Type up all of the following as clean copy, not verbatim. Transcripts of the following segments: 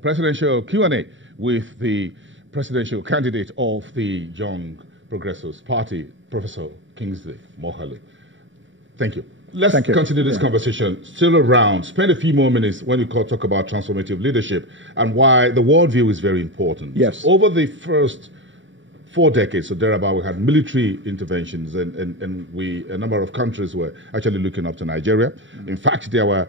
presidential Q&A with the presidential candidate of the Young Progressives Party, Professor Kingsley Moghalu. Thank you. Let's continue this conversation. Still around. Spend a few more minutes when you talk about transformative leadership and why the worldview is very important. Yes. Over the first 4 decades or thereabout, we had military interventions, and a number of countries were actually looking up to Nigeria. In fact, there were,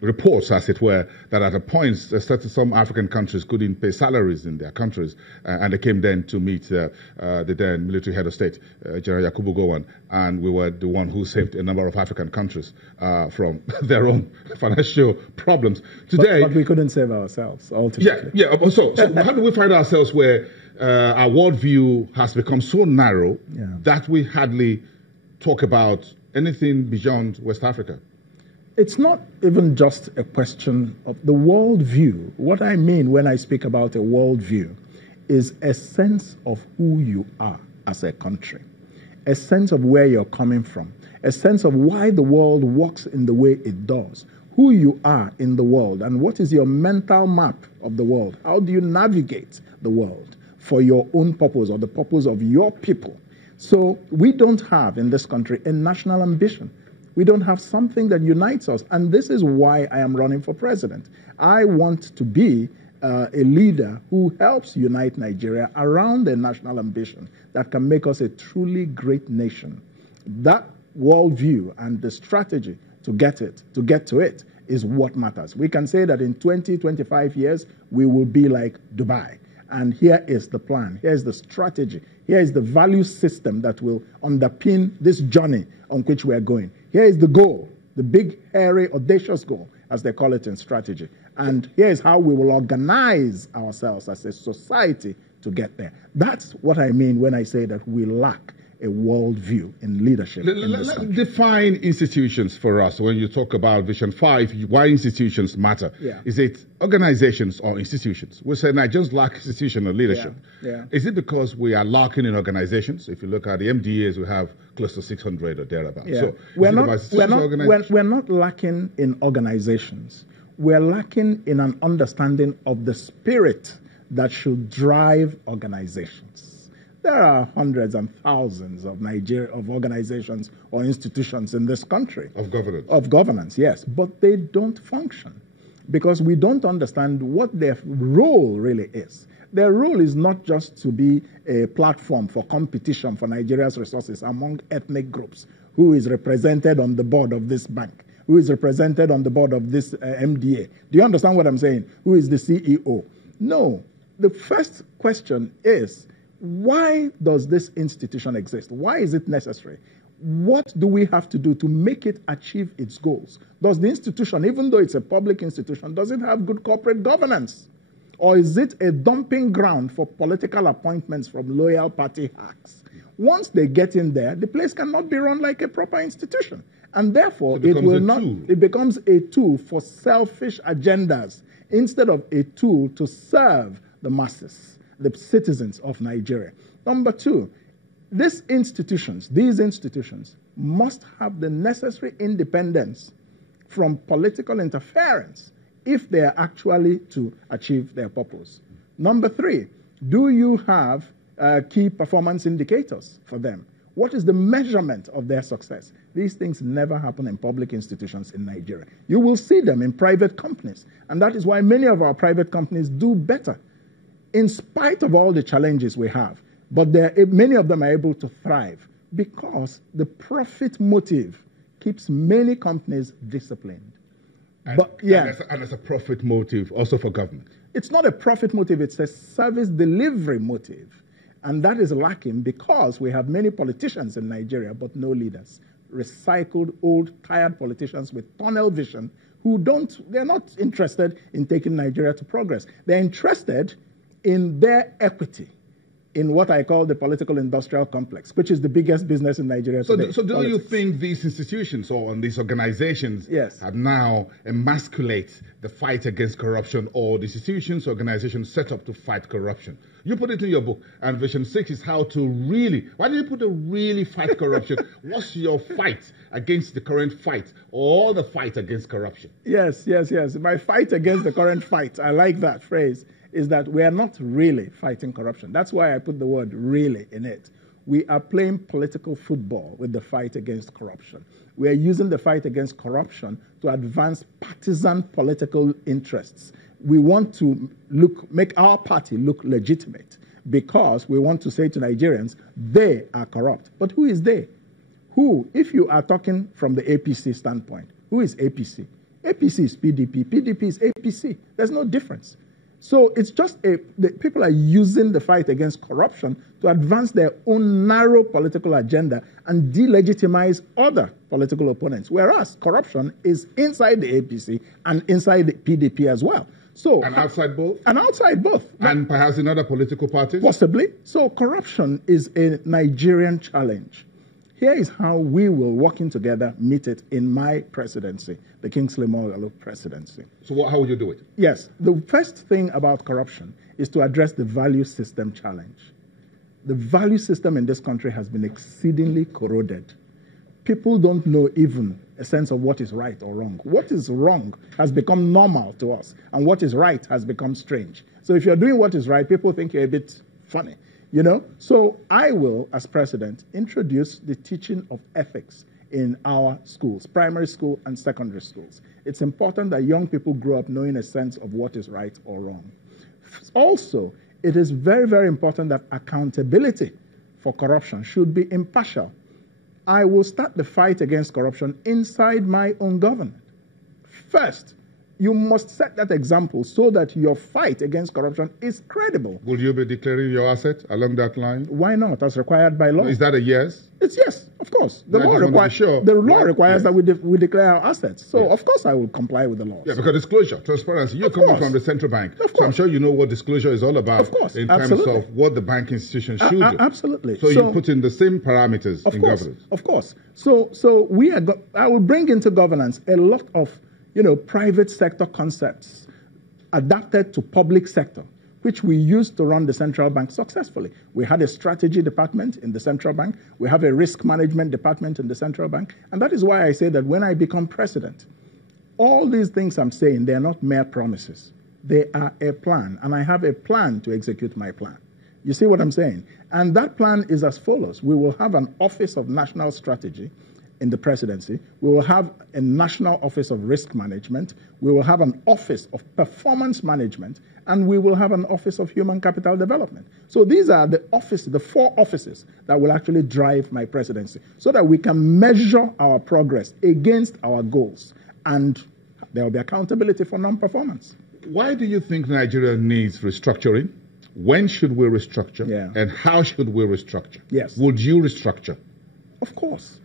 reports, as it were, that at a point, some African countries couldn't pay salaries in their countries, and they came then to meet the then military head of state, General Yakubu Gowon, and we were the one who saved a number of African countries from their own financial problems. Today, but we couldn't save ourselves, ultimately. Yeah. So how do we find ourselves where our worldview has become so narrow that we hardly talk about anything beyond West Africa? It's not even just a question of the worldview. What I mean when I speak about a worldview is a sense of who you are as a country, a sense of where you're coming from, a sense of why the world works in the way it does, who you are in the world, and what is your mental map of the world. How do you navigate the world for your own purpose or the purpose of your people? So we don't have in this country a national ambition. We don't have something that unites us. And this is why I am running for president. I want to be a leader who helps unite Nigeria around a national ambition that can make us a truly great nation. That worldview and the strategy to get to it is what matters. We can say that in 20, 25 years, we will be like Dubai. And here is the plan. Here is the strategy. Here is the value system that will underpin this journey on which we are going. Here is the goal, the big, hairy, audacious goal, as they call it in strategy. And here is how we will organize ourselves as a society to get there. That's what I mean when I say that we lack a worldview in leadership. Let's define institutions for us. When you talk about Vision 5, why institutions matter. Yeah. Is it organizations or institutions? We say Nigerians lack institutional leadership. Yeah. Is it because we are lacking in organizations? If you look at the MDAs, we have close to 600 or thereabouts. Yeah. So we're not lacking in organizations. We're lacking in an understanding of the spirit that should drive organizations. There are hundreds and thousands of organizations or institutions in this country. Of governance. Of governance, yes. But they don't function because we don't understand what their role really is. Their role is not just to be a platform for competition for Nigeria's resources among ethnic groups. Who is represented on the board of this bank? Who is represented on the board of this MDA? Do you understand what I'm saying? Who is the CEO? No. The first question is, why does this institution exist? Why is it necessary? What do we have to do to make it achieve its goals? Does the institution, even though it's a public institution, does it have good corporate governance? Or is it a dumping ground for political appointments from loyal party hacks? Once they get in there, the place cannot be run like a proper institution. And therefore, it becomes a tool for selfish agendas instead of a tool to serve the masses, the citizens of Nigeria. Number two, these institutions must have the necessary independence from political interference if they are actually to achieve their purpose. Number three, do you have key performance indicators for them? What is the measurement of their success? These things never happen in public institutions in Nigeria. You will see them in private companies, and that is why many of our private companies do better in spite of all the challenges we have. But many of them are able to thrive because the profit motive keeps many companies disciplined. And there's a profit motive also for government. It's not a profit motive, it's a service delivery motive. And that is lacking because we have many politicians in Nigeria, but no leaders. Recycled, old, tired politicians with tunnel vision they're not interested in taking Nigeria to progress. They're interested in their equity, in what I call the political industrial complex, which is the biggest business in Nigeria today. So do you think these institutions or these organizations Yes. have now emasculate the fight against corruption, or the institutions, organizations set up to fight corruption? You put it in your book, and Vision 6 is how to really, why do you put a really fight corruption? What's your fight against the current fight, or the fight against corruption? Yes. My fight against the current fight, I like that phrase, is that we are not really fighting corruption. That's why I put the word really in it. We are playing political football with the fight against corruption. We are using the fight against corruption to advance partisan political interests. We want to make our party look legitimate because we want to say to Nigerians, they are corrupt. But who is they? Who, if you are talking from the APC standpoint, who is APC? APC is PDP. PDP is APC. There's no difference. So it's just people are using the fight against corruption to advance their own narrow political agenda and delegitimize other political opponents, whereas corruption is inside the APC and inside the PDP as well. So, and outside both? And outside both. And perhaps in other political parties? Possibly. So corruption is a Nigerian challenge. Here is how we will, working together, meet it in my presidency, the Kingsley Moghalu presidency. So how would you do it? Yes. The first thing about corruption is to address the value system challenge. The value system in this country has been exceedingly corroded. People don't know even a sense of what is right or wrong. What is wrong has become normal to us, and what is right has become strange. So if you're doing what is right, people think you're a bit funny. You know, so I will, as president, introduce the teaching of ethics in our schools, primary school and secondary schools. It's important that young people grow up knowing a sense of what is right or wrong. Also, it is very, very important that accountability for corruption should be impartial. I will start the fight against corruption inside my own government. First, you must set that example so that your fight against corruption is credible. Will you be declaring your asset along that line? Why not, as required by law? Is that a yes? It's yes, of course. The law requires that we declare our assets. So, of course, I will comply with the laws. Yeah, because disclosure, transparency. You're coming from the central bank. So I'm sure you know what disclosure is all about in terms of what the bank institution should do. Absolutely. So you put in the same parameters in governance. Of course. So I will bring into governance a lot of private sector concepts adapted to public sector, which we used to run the central bank successfully. We had a strategy department in the central bank. We have a risk management department in the central bank. And that is why I say that when I become president, all these things I'm saying, they are not mere promises. They are a plan. And I have a plan to execute my plan. You see what I'm saying? And that plan is as follows. We will have an Office of National Strategy in the presidency. We will have a National Office of Risk Management. We will have an Office of Performance Management, and we will have an Office of Human Capital Development. So these are the 4 offices that will actually drive my presidency so that we can measure our progress against our goals, and there will be accountability for non-performance. Why do you think Nigeria needs restructuring? When should we restructure? And how should we restructure? Yes. Would you restructure? Of course.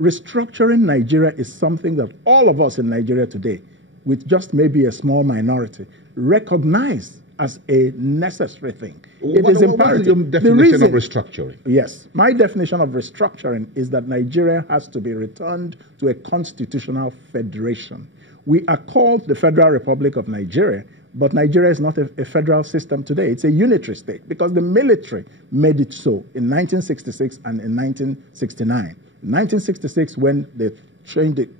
Restructuring Nigeria is something that all of us in Nigeria today, with just maybe a small minority, recognize as a necessary thing. It is imperative. What is your definition of restructuring? Yes. My definition of restructuring is that Nigeria has to be returned to a constitutional federation. We are called the Federal Republic of Nigeria, but Nigeria is not a federal system today. It's a unitary state because the military made it so in 1966 and in 1969. In 1966, when they changed it,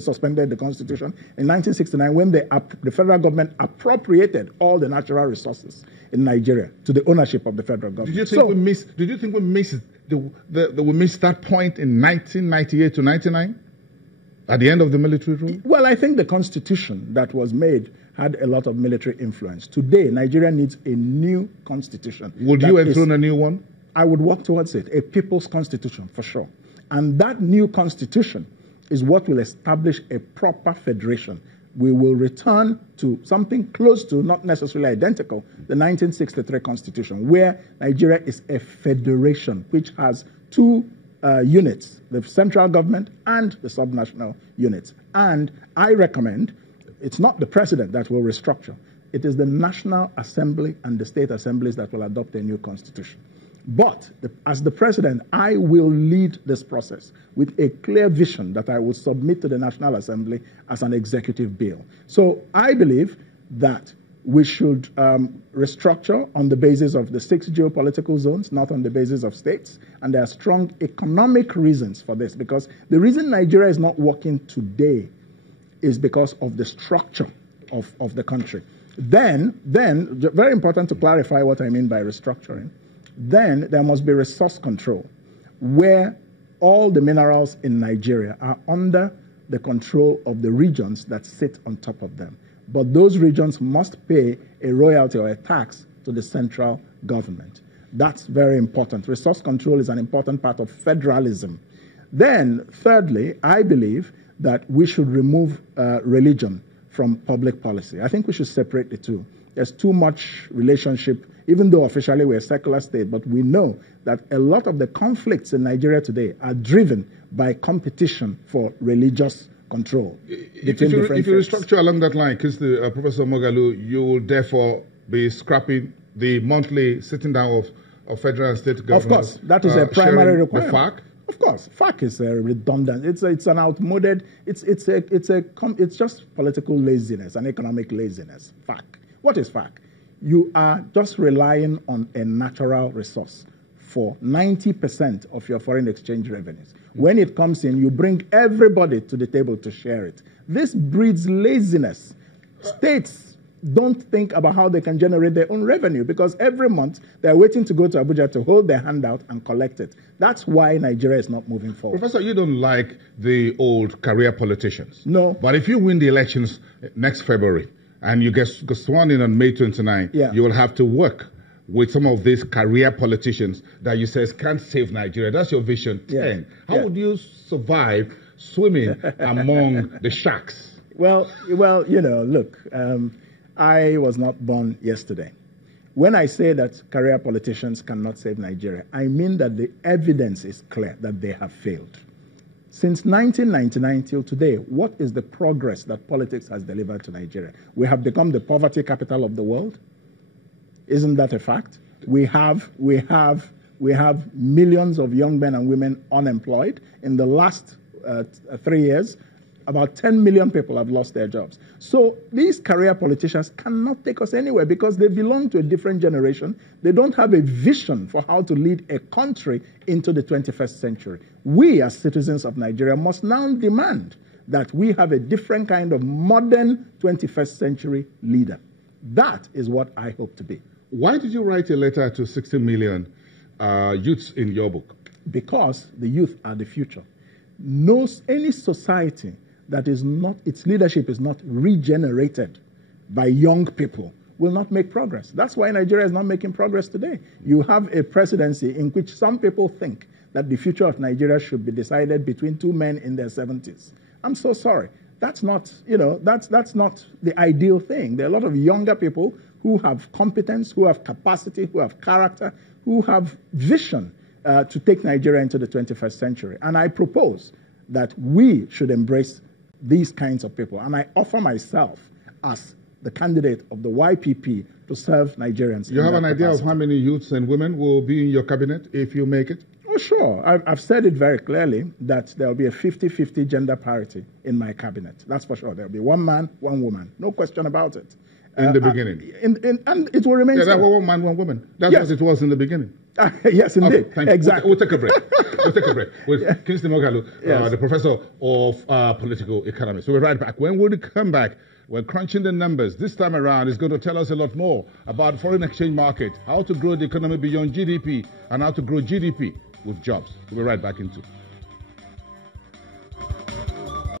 suspended the constitution. In 1969, when the federal government appropriated all the natural resources in Nigeria to the ownership of the federal government. Did you think we missed that point in 1998 to 99? At the end of the military rule? Well, I think the constitution that was made had a lot of military influence. Today, Nigeria needs a new constitution. Would you enthrone a new one? I would work towards it, a people's constitution, for sure. And that new constitution is what will establish a proper federation. We will return to something close to, not necessarily identical, the 1963 constitution, where Nigeria is a federation, which has 2 units, the central government and the subnational units. And I recommend, it's not the president that will restructure. it is the National Assembly and the state assemblies that will adopt a new constitution. But as the president, I will lead this process with a clear vision that I will submit to the National Assembly as an executive bill. So I believe that we should restructure on the basis of the 6 geopolitical zones, not on the basis of states. And there are strong economic reasons for this, because the reason Nigeria is not working today is because of the structure of the country. Then, very important to clarify what I mean by restructuring, then there must be resource control, where all the minerals in Nigeria are under the control of the regions that sit on top of them. But those regions must pay a royalty or a tax to the central government. That's very important. Resource control is an important part of federalism. Then, thirdly, I believe that we should remove religion from public policy. I think we should separate the two. There's too much relationship, even though officially we're a secular state, but we know that a lot of the conflicts in Nigeria today are driven by competition for religious control. If you restructure along that line, because Professor Moghalu, you will therefore be scrapping the monthly sitting down of federal and state governments. Of course, that is a primary requirement. The FAQ? Of course, FAQ is redundant. It's an outmoded. It's just political laziness and economic laziness. FAQ. What is FAQ? You are just relying on a natural resource for 90% of your foreign exchange revenues. When it comes in, you bring everybody to the table to share it. This breeds laziness. States don't think about how they can generate their own revenue, because every month they're waiting to go to Abuja to hold their hand out and collect it. That's why Nigeria is not moving forward. Professor, you don't like the old career politicians. No. But if you win the elections next February and you get sworn in on May 29, you will have to work with some of these career politicians that you say can't save Nigeria. That's your vision 10. How would you survive swimming among the sharks? Well, look, I was not born yesterday. When I say that career politicians cannot save Nigeria, I mean that the evidence is clear that they have failed. Since 1999 till today, what is the progress that politics has delivered to Nigeria? We have become the poverty capital of the world. Isn't that a fact? We have millions of young men and women unemployed. In the last 3 years, about 10 million people have lost their jobs. So these career politicians cannot take us anywhere, because they belong to a different generation. They don't have a vision for how to lead a country into the 21st century. We, as citizens of Nigeria, must now demand that we have a different kind of modern 21st century leader. That is what I hope to be. Why did you write a letter to 60 million youths in your book? Because the youth are the future. Any society that is not, its leadership is not regenerated by young people will not make progress. That's why Nigeria is not making progress today. You have a presidency in which some people think that the future of Nigeria should be decided between two men in their 70s. I'm so sorry. That's not, that's not the ideal thing. There are a lot of younger people who have competence, who have capacity, who have character, who have vision to take Nigeria into the 21st century. And I propose that we should embrace these kinds of people. And I offer myself as the candidate of the YPP to serve Nigerians. You have an idea of how many youths and women will be in your cabinet if you make it? Oh, sure. I've said it very clearly that there will be a 50-50 gender parity in my cabinet. That's for sure. There will be one man, one woman. No question about it. In the beginning? And it will remain so. That one man, one woman. That's what it was in the beginning. Yes, indeed. Okay, exactly. We'll take a break. We'll take a break with Kingsley Moghalu, the professor of political economy. So we're right back. When will we come back? We're crunching the numbers. This time around, it's going to tell us a lot more about foreign exchange market, how to grow the economy beyond GDP, and how to grow GDP with jobs. We'll be right back into